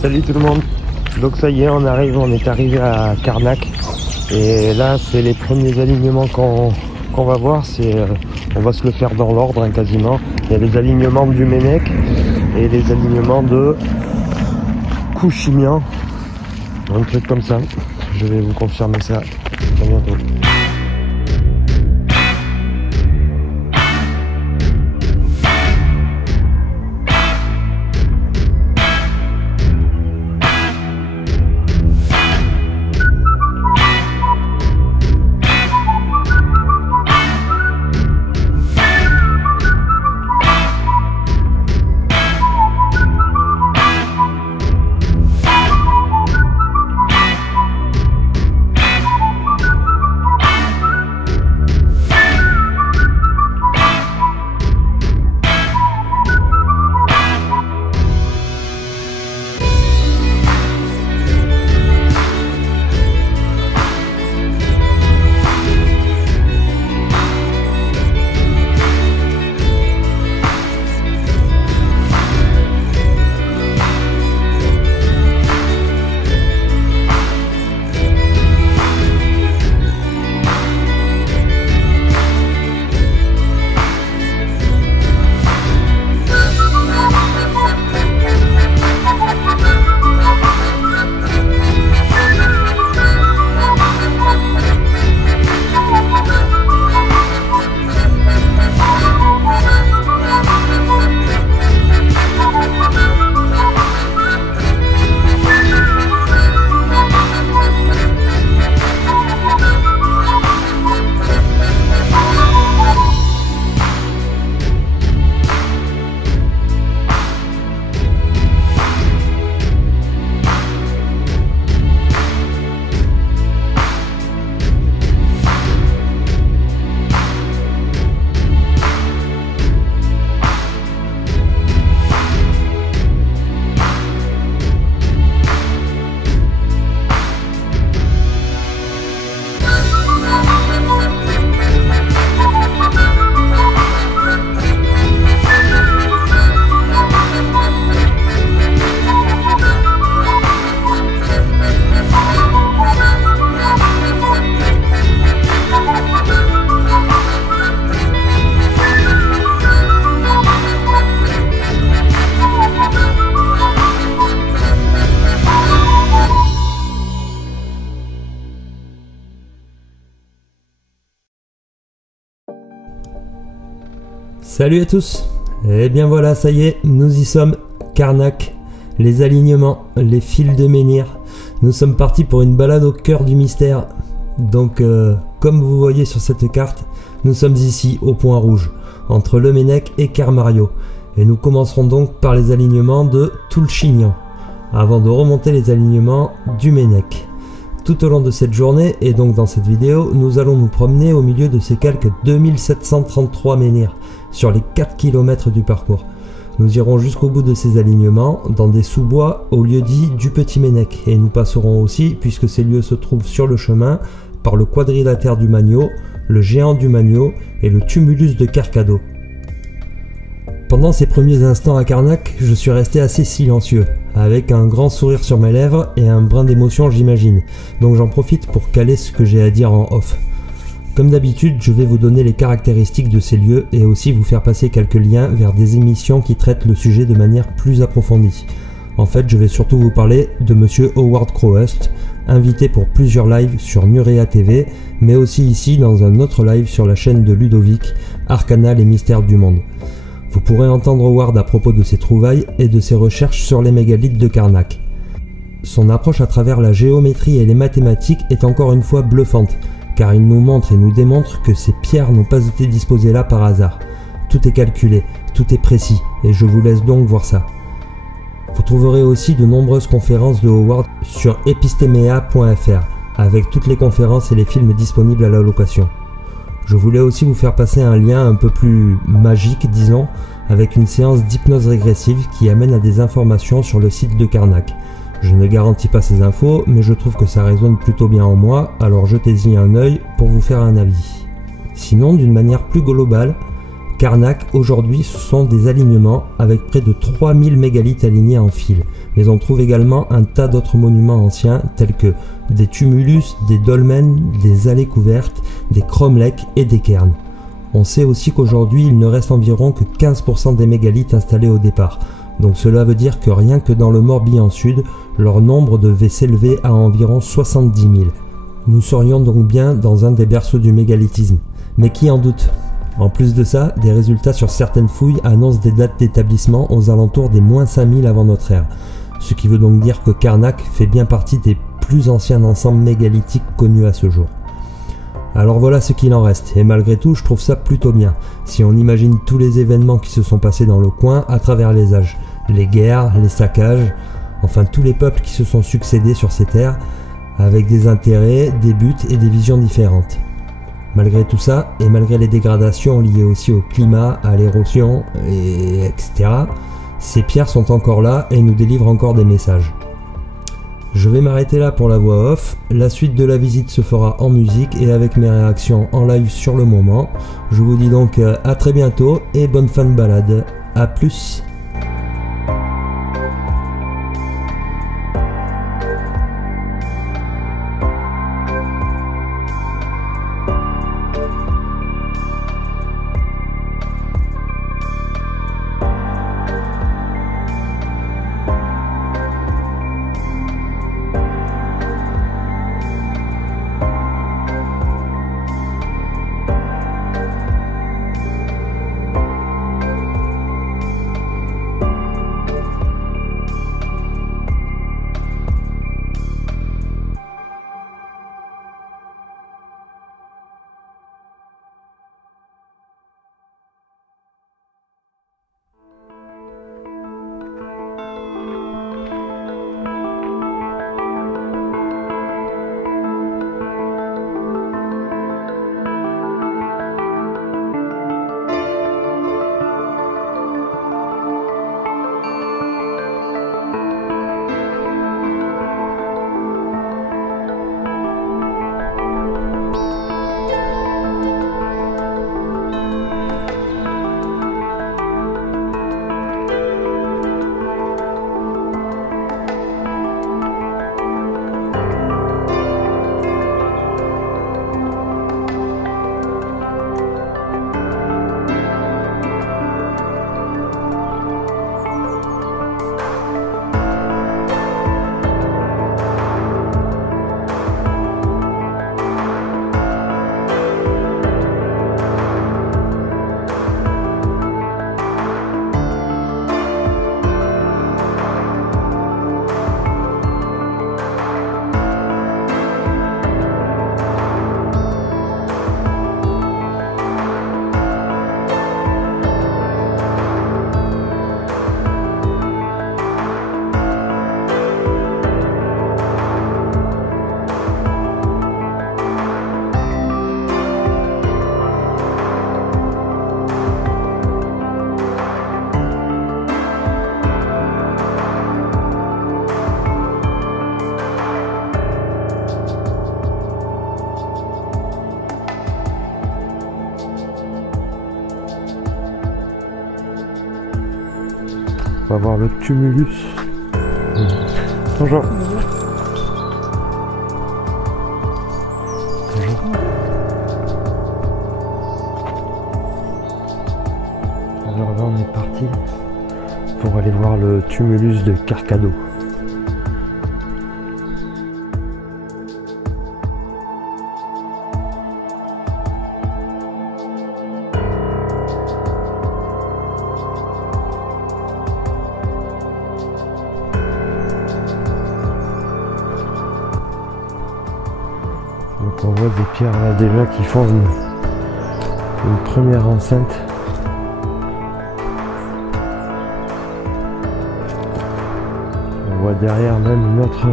Salut tout le monde, donc ça y est, on est arrivé à Carnac et là c'est les premiers alignements qu'on va voir. On va se le faire dans l'ordre quasiment. Il y a les alignements du Mennec et les alignements de Couchimian, un truc comme ça. Je vais vous confirmer ça très bientôt. Salut à tous. Et bien voilà, ça y est, nous y sommes. Carnac, les alignements, les fils de menhir. Nous sommes partis pour une balade au cœur du mystère. Donc comme vous voyez sur cette carte, nous sommes ici au point rouge, entre le Mennec et Kermario. Et nous commencerons donc par les alignements de Toulchignan, avant de remonter les alignements du Mennec. Tout au long de cette journée, et donc dans cette vidéo, nous allons nous promener au milieu de ces quelques 2733 menhirs, sur les 4 km du parcours. Nous irons jusqu'au bout de ces alignements, dans des sous-bois au lieu dit du Petit Mennec, et nous passerons aussi, puisque ces lieux se trouvent sur le chemin, par le quadrilatère du Magno, le géant du Magno et le tumulus de Kercado. Pendant ces premiers instants à Carnac, je suis resté assez silencieux, avec un grand sourire sur mes lèvres et un brin d'émotion j'imagine, donc j'en profite pour caler ce que j'ai à dire en off. Comme d'habitude, je vais vous donner les caractéristiques de ces lieux et aussi vous faire passer quelques liens vers des émissions qui traitent le sujet de manière plus approfondie. En fait, je vais surtout vous parler de Monsieur Howard Crowhurst, invité pour plusieurs lives sur Nurea TV, mais aussi ici dans un autre live sur la chaîne de Ludovic, Arcana les mystères du monde. Vous pourrez entendre Howard à propos de ses trouvailles et de ses recherches sur les mégalithes de Carnac. Son approche à travers la géométrie et les mathématiques est encore une fois bluffante, car il nous montre et nous démontre que ces pierres n'ont pas été disposées là par hasard. Tout est calculé, tout est précis, et je vous laisse donc voir ça. Vous trouverez aussi de nombreuses conférences de Howard sur epistemea.fr, avec toutes les conférences et les films disponibles à la location. Je voulais aussi vous faire passer un lien un peu plus magique, disons, avec une séance d'hypnose régressive qui amène à des informations sur le site de Karnak. Je ne garantis pas ces infos, mais je trouve que ça résonne plutôt bien en moi, alors jetez-y un œil pour vous faire un avis. Sinon, d'une manière plus globale, Karnak, aujourd'hui, ce sont des alignements avec près de 3000 mégalithes alignés en fil. Mais on trouve également un tas d'autres monuments anciens tels que des tumulus, des dolmens, des allées couvertes, des cromlechs et des cairns. On sait aussi qu'aujourd'hui, il ne reste environ que 15% des mégalithes installés au départ. Donc cela veut dire que rien que dans le Morbihan Sud, leur nombre devait s'élever à environ 70 000. Nous serions donc bien dans un des berceaux du mégalithisme. Mais qui en doute ? En plus de ça, des résultats sur certaines fouilles annoncent des dates d'établissement aux alentours des - 5000 avant notre ère. Ce qui veut donc dire que Karnak fait bien partie des plus anciens ensembles mégalithiques connus à ce jour. Alors voilà ce qu'il en reste, et malgré tout je trouve ça plutôt bien, si on imagine tous les événements qui se sont passés dans le coin à travers les âges, les guerres, les saccages, enfin tous les peuples qui se sont succédés sur ces terres, avec des intérêts, des buts et des visions différentes. Malgré tout ça, et malgré les dégradations liées aussi au climat, à l'érosion, etc., ces pierres sont encore là et nous délivrent encore des messages. Je vais m'arrêter là pour la voix off, la suite de la visite se fera en musique et avec mes réactions en live sur le moment. Je vous dis donc à très bientôt et bonne fin de balade, à plus. On va voir le tumulus. Bonjour. Bonjour. Alors là on est parti pour aller voir le tumulus de Carcado. Donc on voit des pierres là déjà qui font une première enceinte. On voit derrière même une autre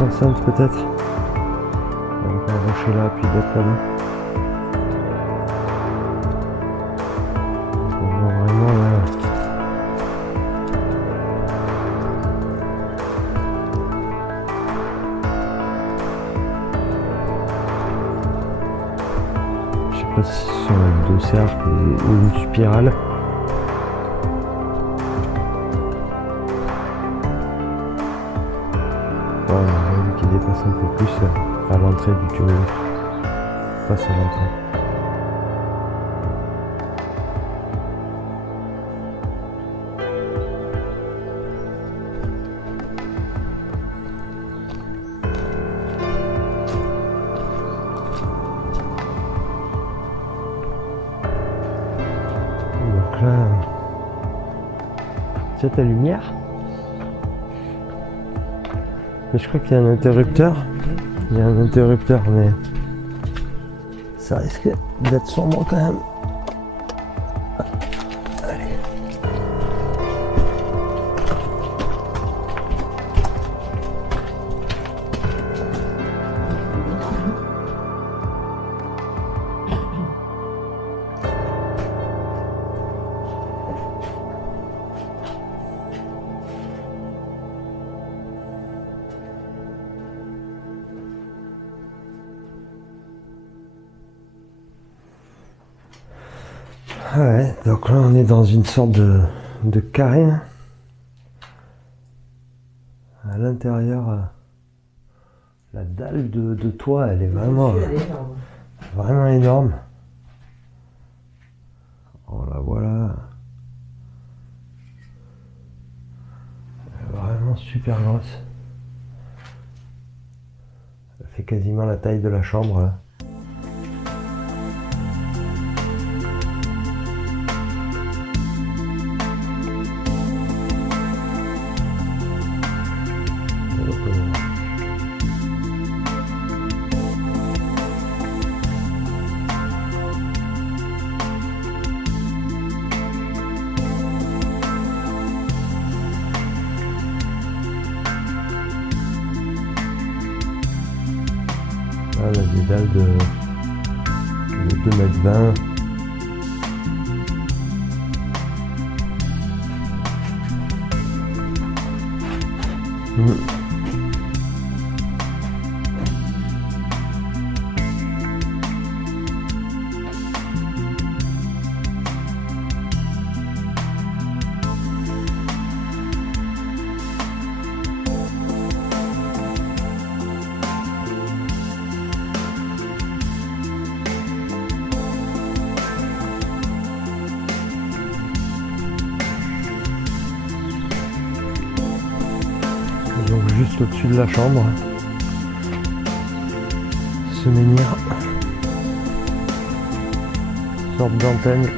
enceinte peut-être. là, puis d'autres là-bas. On voit vraiment là. Je sais pas si ce sont deux cercles ou une spirale. On a vu qu'il dépasse un peu plus à l'entrée du tunnel, face à l'entrée. Donc là, c'est ta lumière. Mais je crois qu'il y a un interrupteur. Il y a un interrupteur, mais ça risque d'être sombre quand même. Allez. Ouais, donc là on est dans une sorte de carré. À l'intérieur, la dalle de toit, elle est vraiment énorme. Oh la voilà. Elle est vraiment super grosse. Elle fait quasiment la taille de la chambre là. Là, la dédale de 2,20 m. Donc juste au-dessus de la chambre, ce menhir, sorte d'antenne.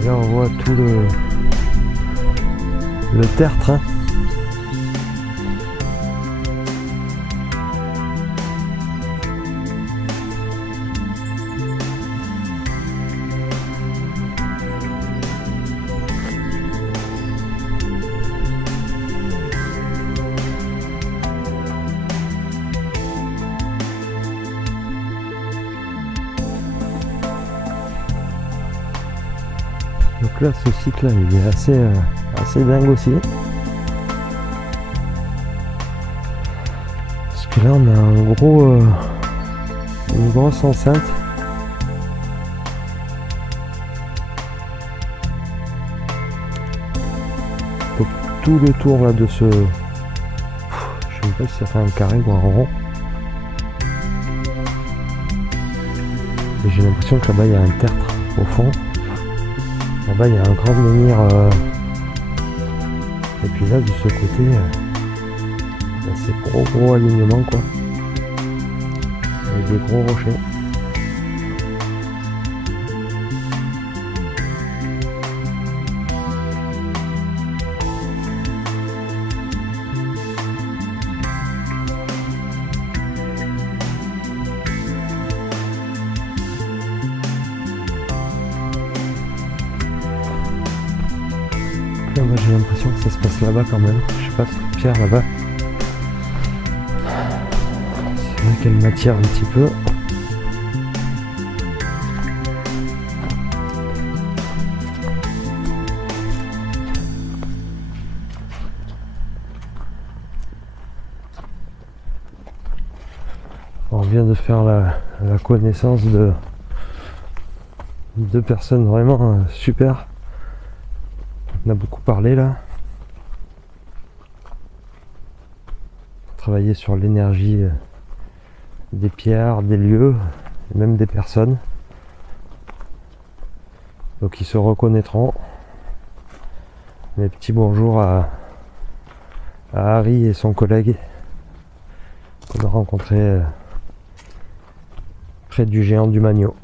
Et là on voit tout le tertre. Hein. Donc là, ce site-là, il est assez dingue aussi. Parce que là, on a une grosse enceinte. Donc, tout le tour là de ce... Je sais même pas si ça fait un carré ou un rond. Et j'ai l'impression que là-bas, il y a un tertre au fond. Là-bas il y a un grand menhir et puis là de ce côté c'est gros alignement quoi, avec des gros rochers. Là, moi j'ai l'impression que ça se passe là-bas quand même. Je sais pas, cette pierre là-bas. qu'elle m'attire un petit peu. On vient de faire la connaissance de deux personnes vraiment super. On a beaucoup parlé là. Travailler sur l'énergie des pierres, des lieux, et même des personnes. Donc ils se reconnaîtront. Mes petits bonjours à Harry et son collègue qu'on a rencontré près du géant du Magno.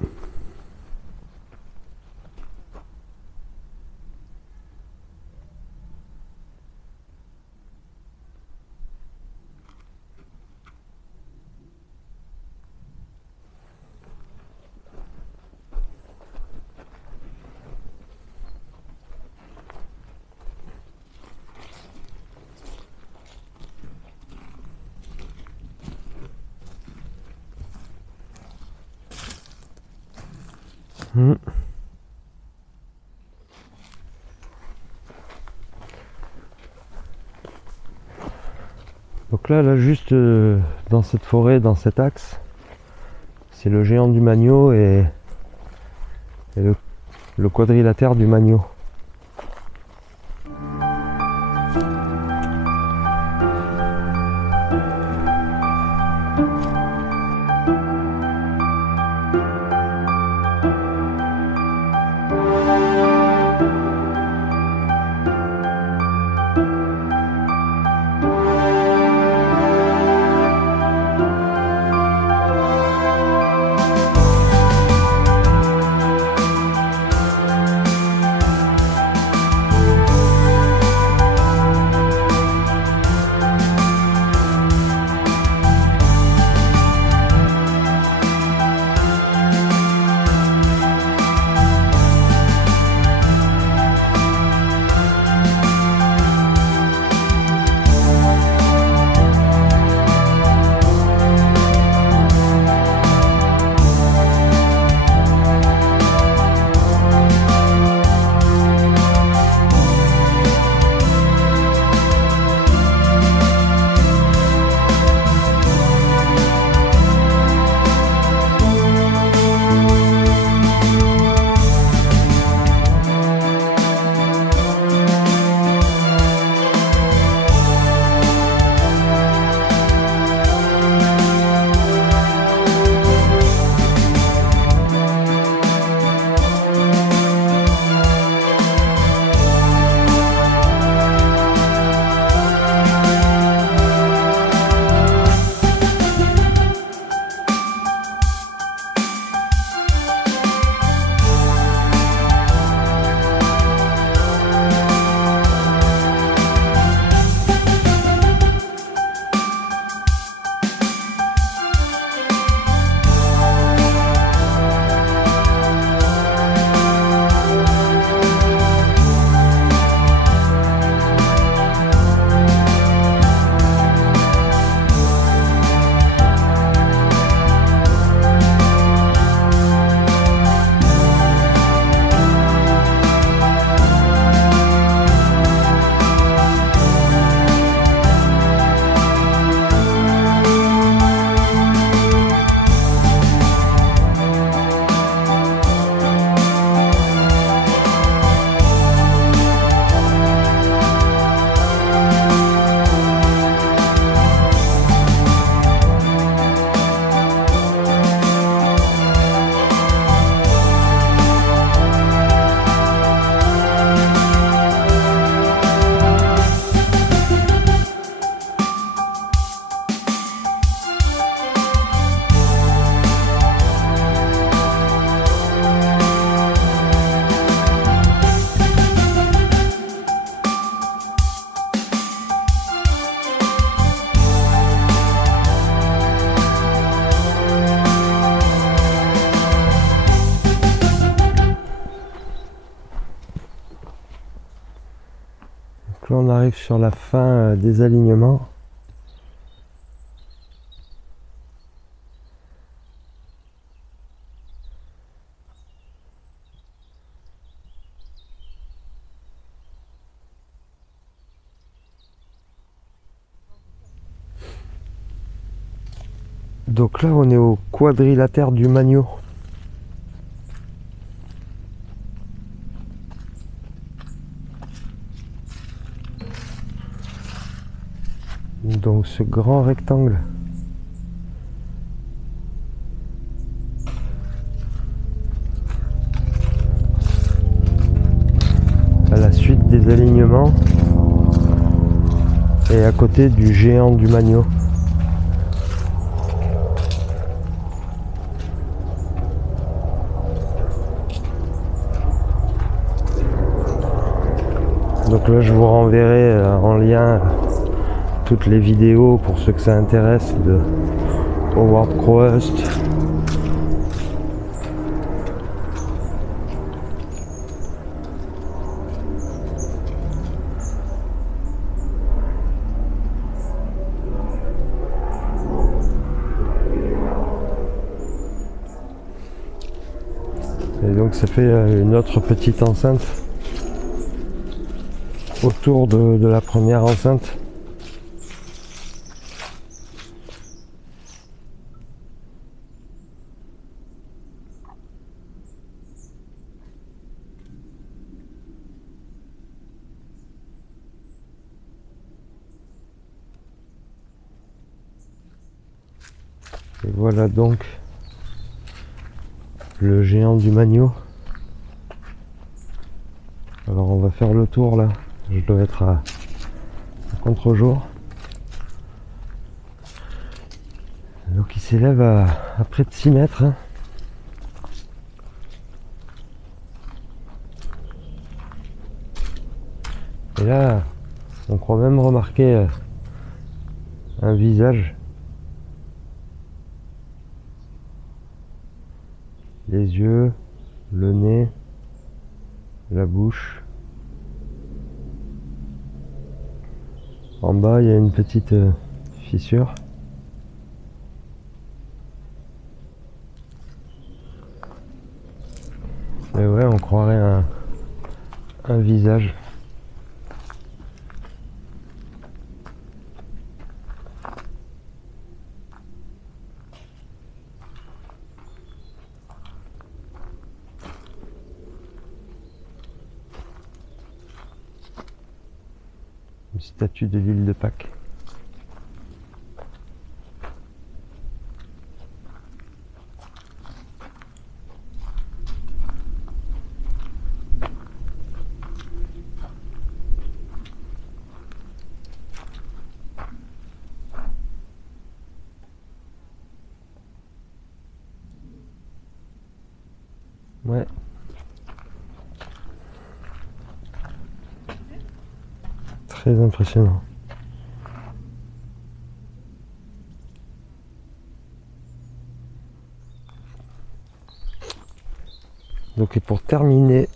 Donc là juste dans cette forêt, dans cet axe, c'est le géant du Magno et le quadrilatère du Magno. Là on arrive sur la fin des alignements. Donc là on est au quadrilatère du Magno. Donc ce grand rectangle. À la suite des alignements et à côté du géant du Magno. Donc là je vous renverrai en lien toutes les vidéos pour ceux que ça intéresse de Howard Crowhurst. Et donc ça fait une autre petite enceinte autour de la première enceinte. Et voilà donc le géant du Magno. Alors on va faire le tour là. Je dois être à contre-jour. Donc il s'élève à près de 6 mètres. Hein. Et là, on croit même remarquer un visage. Les yeux, le nez, la bouche. En bas, il y a une petite fissure. Et ouais, on croirait un visage. Une statue de l'île de Pâques. Ouais. Très impressionnant. Donc et pour terminer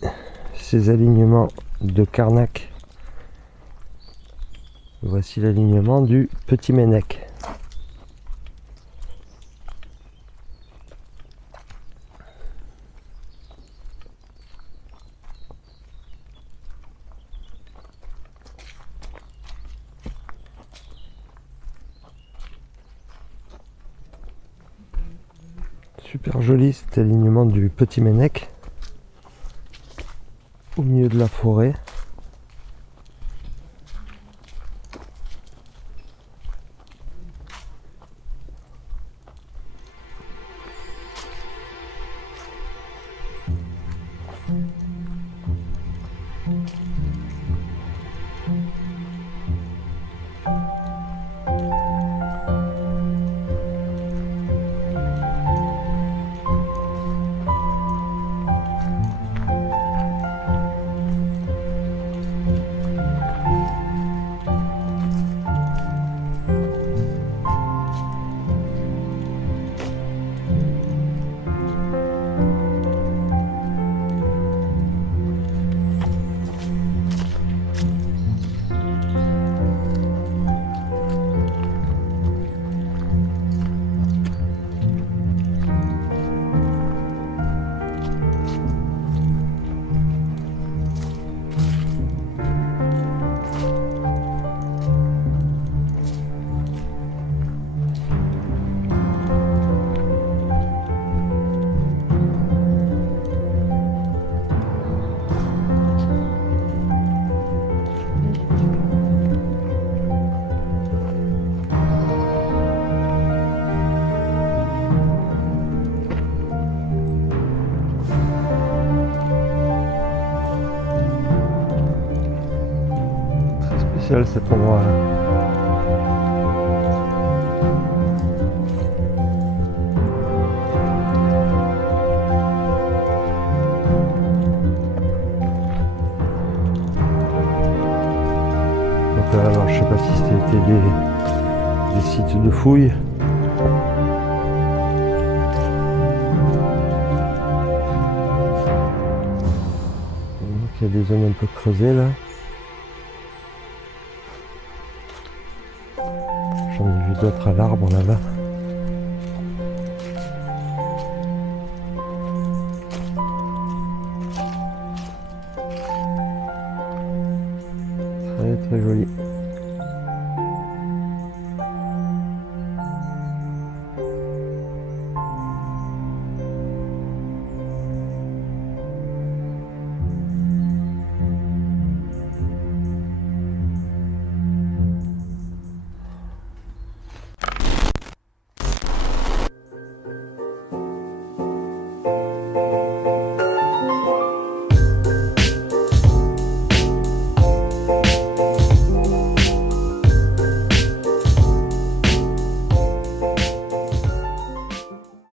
ces alignements de Carnac, voici l'alignement du Petit Ménec. Super joli cet alignement du Petit Ménec au milieu de la forêt. spécial cet endroit là. Donc alors je sais pas si c'était des sites de fouilles. Il y a des zones un peu creusées là. J'en ai vu d'autres à l'arbre là-bas.